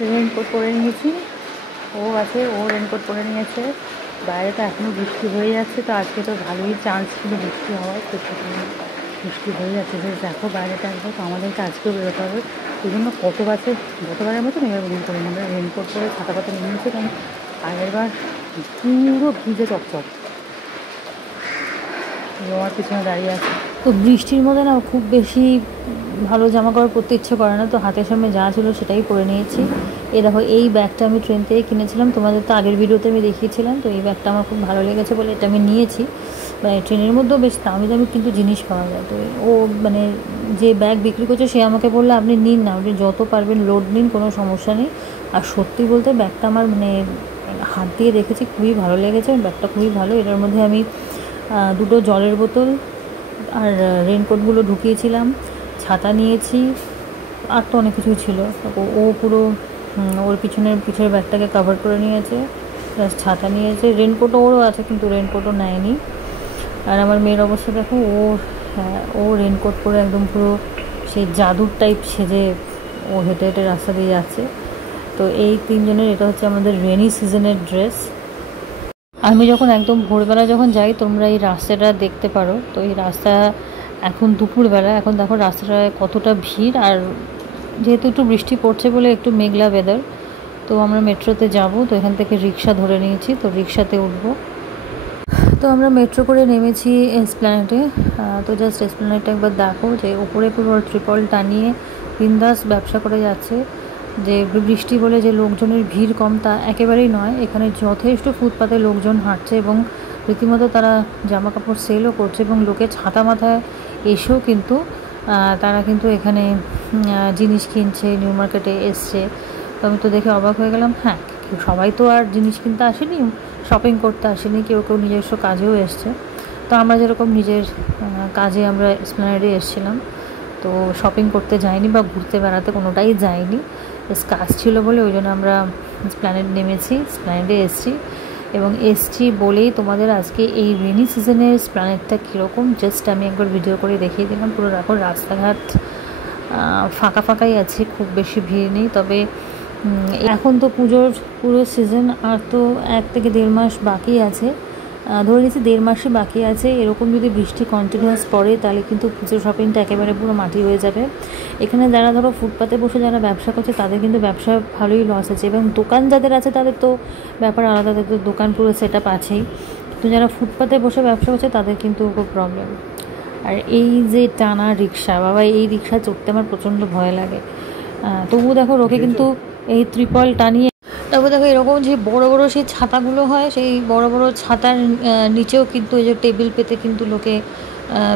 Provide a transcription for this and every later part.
Raincoat পরে নিয়েছি, ও আছে, ও রেনকোট পরে নিয়েছে। বাইরে তো এখনও বৃষ্টি হয়ে যাচ্ছে, তো আজকে তো ভালোই চান্স ছিল বৃষ্টি হওয়ার, তো সেখানে বৃষ্টি হয়ে যাচ্ছে। যে দেখো বাইরেটা আসবো, তো আমাদেরকে আজকেও বেরোতে হবে। এই জন্য গতবারের মতন এবার বেরিয়ে পড়ি আমরা রেনকোট পরে ছাতা পাতা নিয়েছি, কারণ আগের বার পুরো ভিজে চকচক। আমার পিছনে দাঁড়িয়ে আছে। তো বৃষ্টির মধ্যে না খুব বেশি ভালো জামা কাপড় পরতে ইচ্ছে করে না, তো হাতের সামনে যা ছিল সেটাই পরে নিয়েছি। এই দেখো, এই ব্যাগটা আমি ট্রেন থেকে কিনেছিলাম, তোমাদের তো আগের ভিডিওতে আমি দেখিয়েছিলাম। তো এই ব্যাগটা আমার খুব ভালো লেগেছে বলে এটা আমি নিয়েছি। মানে ট্রেনের মধ্যেও বেশ দামি দামি কিন্তু জিনিস পাওয়া যায়। তো ও মানে যে ব্যাগ বিক্রি করছে সে আমাকে বললো আপনি নিন না, আপনি যত পারবেন লোড নিন, কোনো সমস্যা নেই। আর সত্যি বলতে ব্যাগটা আমার মানে হাত দিয়ে দেখেছি, খুবই ভালো লেগেছে, ব্যাগটা খুবই ভালো। এটার মধ্যে আমি দুটো জলের বোতল আর রেনকোটগুলো ঢুকিয়েছিলাম, ছাতা নিয়েছি, আর তো অনেক কিছুই ছিল। ও পুরো ওর পিছনের ব্যাগটাকে কভার করে নিয়েছে, প্লাস ছাতা নিয়েছে। রেনকোটও ওরও আছে, কিন্তু রেনকোটও নেয়নি। আর আমার মেয়ের অবস্থা দেখো, ও রেনকোট পরে একদম পুরো সেই জাদুর টাইপ সেজে ও হেঁটে হেঁটে রাস্তা দিয়ে যাচ্ছে। তো এই তিনজনের এটা হচ্ছে আমাদের রেনি সিজনের ড্রেস। আমি যখন একদম ভোরবেলা যখন যাই, তোমরা এই রাস্তাটা দেখতে পারো। তো এই রাস্তা এখন দুপুরবেলা, এখন দেখো রাস্তাটায় কতটা ভিড়। আর যেহেতু একটু বৃষ্টি পড়ছে বলে একটু মেঘলা ওয়েদার, তো আমরা মেট্রোতে যাব। তো এখান থেকে রিক্সা ধরে নিয়েছি, তো রিক্সাতে উঠবো। তো আমরা মেট্রো করে নেমেছি এসপ্ল্যানেডে। তো জাস্ট এসপ্ল্যানেডটা একবার দেখো, যে উপরে পুরো ট্রিপল টানিয়ে বিন্দাস ব্যবসা করে যাচ্ছে। যে বৃষ্টি বলে যে লোকজনের ভিড় কম, তা একেবারেই নয়। এখানে যথেষ্ট ফুটপাতে লোকজন হাঁটছে এবং রীতিমতো তারা জামা কাপড় সেলও করছে, এবং লোকে ছাতা মাথায় এসেও কিন্তু তারা কিন্তু এখানে জিনিস কিনছে, নিউ মার্কেটে এসছে। তো আমি তো দেখে অবাক হয়ে গেলাম। হ্যাঁ, সবাই তো আর জিনিস কিনতে আসেনি, শপিং করতে আসেনি, কেউ কেউ নিজস্ব কাজেও এসছে। তো আমরা যেরকম নিজের কাজে আমরা এসপ্ল্যানেডে এসেছিলাম, তো শপিং করতে যাইনি বা ঘুরতে বেড়াতে কোনোটাই যাইনি। কাজ ছিল বলে ওই জন্য আমরা এসপ্ল্যানেড নেমেছি, এসপ্ল্যানেডে এসছি। এবং এসছি বলেই তোমাদের আজকে এই রেনি সিজনের এসপ্ল্যানেডটা কীরকম জাস্ট আমি একবার ভিডিও করে দেখিয়ে দিলাম। পুরো দেখো রাস্তাঘাট ফাঁকা ফাঁকাই আছে, খুব বেশি ভিড় নেই। তবে এখন তো পুজোর পুরো সিজন, আর তো 1 থেকে 1.5 মাস বাকি আছে। ধরে নিচ্ছি 1.5 মাসই বাকি আছে। এরকম যদি বৃষ্টি কন্টিনিউয়াস পড়ে তাহলে কিন্তু পুজোর শপিংটা একেবারে পুরো মাটি হয়ে যাবে। এখানে যারা ধরো ফুটপাতে বসে যারা ব্যবসা করছে তাদের কিন্তু ব্যবসা ভালোই লস আছে, এবং দোকান যাদের আছে তাদের তো ব্যাপার আলাদা, তাদের তো দোকান পুরো সেট আপ আছেই। তো যারা ফুটপাতে বসে ব্যবসা করছে তাদের কিন্তু খুব প্রবলেম। আর এই যে টানা রিক্সা, বাবা এই রিক্সা চড়তে আমার প্রচণ্ড ভয় লাগে। তবুও দেখো লোকে কিন্তু এই ত্রিপল টানিয়ে, তারপর দেখো এরকম যে বড় বড় সেই ছাতাগুলো হয়, সেই বড় বড় ছাতার নিচেও কিন্তু এই যে টেবিল পেতে কিন্তু লোকে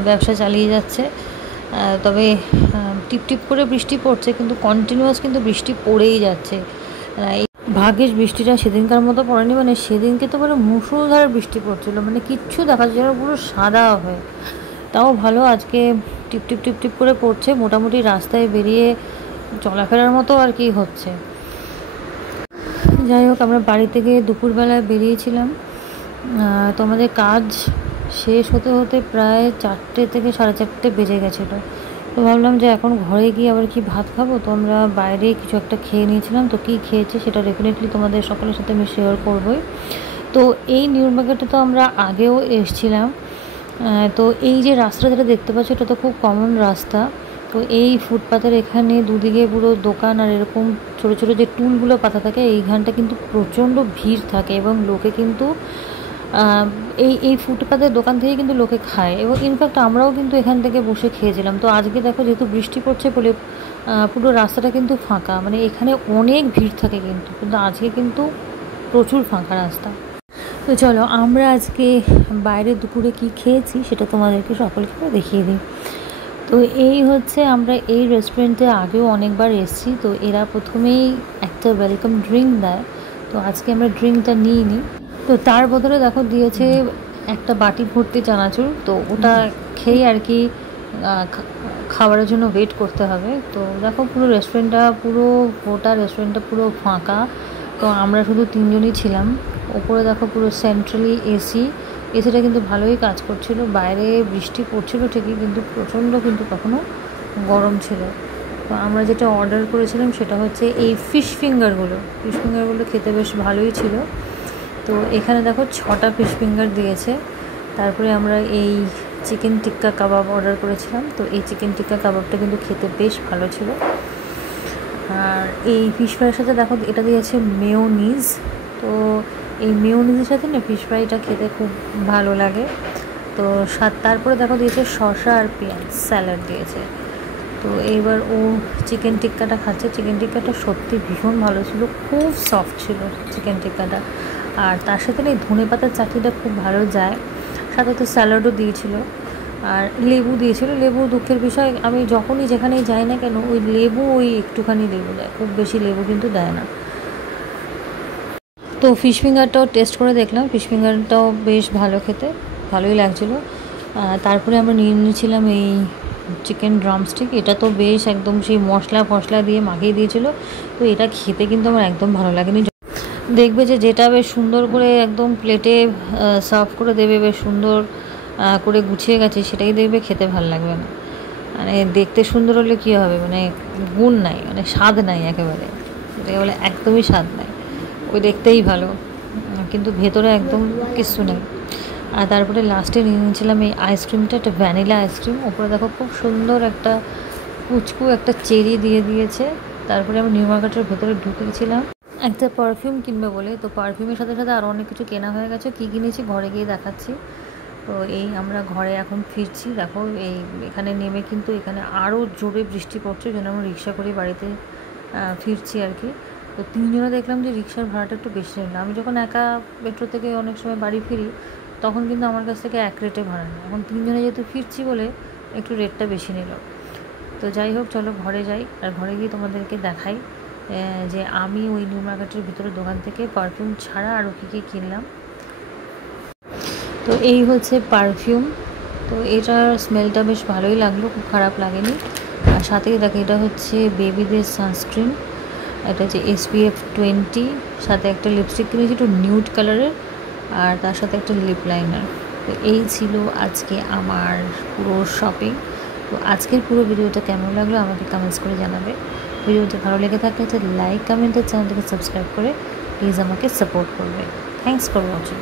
ব্যবসা চালিয়ে যাচ্ছে। তবে টিপ টিপ করে বৃষ্টি পড়ছে, কিন্তু কন্টিনিউয়াস কিন্তু বৃষ্টি পড়েই যাচ্ছে। এই ভাগ্যিস বৃষ্টিটা সেদিনকার মতো পড়েনি, মানে সেদিনকে তো মানে মুষলধারে বৃষ্টি পড়ছিল, মানে কিচ্ছু দেখা যাচ্ছে না, পুরো সাদা হয়ে। তাও ভালো আজকে টিপ টিপ টিপ টিপ করে পড়ছে, মোটামুটি রাস্তায় বেরিয়ে চলাফেরার মতো আর কি হচ্ছে। যাই হোক, আমরা বাড়ি থেকে দুপুরবেলায় বেরিয়েছিলাম। তো আমাদের কাজ শেষ হতে হতে প্রায় 4টে থেকে 4:30 বেজে গেছিলো। তো ভাবলাম যে এখন ঘরে গিয়ে আবার কি ভাত খাবো, তো আমরা বাইরে কিছু একটা খেয়ে নিয়েছিলাম। তো কী খেয়েছি সেটা ডেফিনেটলি তোমাদের সকলের সাথে আমি শেয়ার করবোই। তো এই নিউ মার্কেটে তো আমরা আগেও এসেছিলাম। তো এই যে রাস্তাটা যেটা দেখতে পাচ্ছ, এটা তো খুব কমন রাস্তা। তো এই ফুটপাতের এখানে দুদিকে পুরো দোকান, আর এরকম ছোটো ছোটো যে টুলগুলো পাতা থাকে, এইখানটা কিন্তু প্রচণ্ড ভিড় থাকে, এবং লোকে কিন্তু এই ফুটপাতের দোকান থেকে কিন্তু লোকে খায়, এবং ইনফ্যাক্ট আমরাও কিন্তু এখান থেকে বসে খেয়েছিলাম। তো আজকে দেখো যেহেতু বৃষ্টি পড়ছে বলে পুরো রাস্তাটা কিন্তু ফাঁকা, মানে এখানে অনেক ভিড় থাকে, কিন্তু আজকে কিন্তু প্রচুর ফাঁকা রাস্তা। তো চলো আমরা আজকে বাইরে দুপুরে কি খেয়েছি সেটা তোমাদেরকে সকলকে দেখিয়ে দিই। তো এই হচ্ছে, আমরা এই রেস্টুরেন্টে আগেও অনেকবার এসেছি। তো এরা প্রথমেই একটা ওয়েলকাম ড্রিঙ্ক দেয়, তো আজকে আমরা ড্রিঙ্কটা নিইনি। তো তার বদলে দেখো দিয়েছে একটা বাটি ভর্তি চানাচুর। তো ওটা খেয়ে আর কি খাবারের জন্য ওয়েট করতে হবে। তো দেখো পুরো গোটা রেস্টুরেন্টটা পুরো ফাঁকা। তো আমরা শুধু 3জনই ছিলাম। ওপরে দেখো পুরো সেন্ট্রালি এসিটা কিন্তু ভালোই কাজ করছিল। বাইরে বৃষ্টি পড়ছিল ঠিকই, কিন্তু প্রচণ্ড কিন্তু তখনও গরম ছিল। তো আমরা যেটা অর্ডার করেছিলাম সেটা হচ্ছে এই ফিশ ফিঙ্গারগুলো খেতে বেশ ভালোই ছিল। তো এখানে দেখো 6টা ফিশ ফিঙ্গার দিয়েছে। তারপরে আমরা এই চিকেন টিক্কা কাবাব অর্ডার করেছিলাম। তো এই চিকেন টিক্কা কাবাবটা কিন্তু খেতে বেশ ভালো ছিল। আর এই ফিশ ফ্রাইয়ের সাথে দেখো এটা দিয়েছে মেয়োনিজ। তো এই মেয়োনিজের সাথে না ফিশ ফ্রাইটা খেতে খুব ভালো লাগে। তো তারপরে দেখো দিয়েছে শসা আর পেঁয়াজ স্যালাড দিয়েছে। তো এইবার ও চিকেন টিক্কাটা খাচ্ছে। চিকেন টিক্কাটা সত্যি ভীষণ ভালো ছিল, খুব সফট ছিল চিকেন টিক্কাটা। আর তার সাথে না এই ধনেপাতার চাটনিটা খুব ভালো যায়। সাথে তো স্যালাডও দিয়েছিল আর লেবু দিয়েছিল। লেবু দুঃখের বিষয়, আমি যখনই যেখানেই যাই না কেন ওই লেবু একটুখানি লেবু দেয়, খুব বেশি লেবু কিন্তু দেয় না। তো ফিশ ফিঙ্গারটাও টেস্ট করে দেখলাম, ফিশ ফিঙ্গারটাও বেশ ভালো, খেতে ভালোই লাগছিলো। তারপরে আমরা নিয়ে নিয়েছিলাম এই চিকেন ড্রামস্টিক। এটা তো বেশ একদম সেই মশলা দিয়ে মাখিয়ে দিয়েছিল। তো এটা খেতে কিন্তু আমার একদম ভালো লাগেনি। দেখবে যেটা বেশ সুন্দর করে একদম প্লেটে সার্ভ করে দেবে, বেশ সুন্দর করে গুছিয়ে গেছে, সেটাই দেখবে খেতে ভালো লাগবে না। মানে দেখতে সুন্দর হলে কী হবে, মানে গুণ নাই, মানে স্বাদ নাই, একেবারে এটাকে বলে একদমই স্বাদ নাই। ওই দেখতেই ভালো কিন্তু ভেতরে একদম কিছু নেই। আর তারপরে লাস্টে নিয়ে নিয়েছিলাম এই আইসক্রিমটা, একটা ভ্যানিলা আইসক্রিম। ওপরে দেখো খুব সুন্দর একটা কুচকু একটা চেরি দিয়ে দিয়েছে। তারপরে আমি নিউ মার্কেটের ভেতরে ঢুকেছিলাম একটা পারফিউম কিনবে বলে। তো পারফিউমের সাথে সাথে আরও অনেক কিছু কেনা হয়ে গেছে। কী কিনেছি ঘরে গিয়ে দেখাচ্ছি। তো এই আমরা ঘরে এখন ফিরছি। দেখো এখানে নেমে কিন্তু এখানে আরও জোরে বৃষ্টি পড়ছে, যেন আমরা রিক্সা করে বাড়িতে ফিরছি আর কি। তো তিনজনে দেখলাম যে রিক্সার ভাড়াটা একটু বেশি নিল। আমি যখন একা মেট্রো থেকে অনেক সময় বাড়ি ফিরি তখন কিন্তু আমার কাছ থেকে এক রেটে ভাড়া নেয়। এখন তিনজনে যেহেতু ফিরছি বলে একটু রেটটা বেশি নিল। তো যাই হোক, চলো ঘরে যাই। আর ঘরে গিয়ে তোমাদেরকে দেখাই যে আমি ওই নিউ মার্কেটের ভিতরে দোকান থেকে পারফিউম ছাড়া আরও কী কী কিনলাম। তো এই হচ্ছে পারফিউম। তো এটার স্মেলটা বেশ ভালোই লাগলো, খুব খারাপ লাগেনি। আর সাথেই দেখো এটা হচ্ছে বেবিদের সানস্ক্রিন, এটা হচ্ছে SPF 20। সাথে একটা লিপস্টিক কিনেছি একটু নিউড কালারের, আর তার সাথে একটা লিপ লাইনার। তো এই ছিল আজকে আমার পুরো শপিং। তো আজকের পুরো ভিডিওটা কেমন লাগলো আমাকে কমেন্টস করে জানাবে। ভিডিওটা ভালো লেগে থাকলে লাইক, কমেন্ট আর চ্যানেলটাকে সাবস্ক্রাইব করে প্লিজ আমাকে সাপোর্ট করবে। Thanks for watching.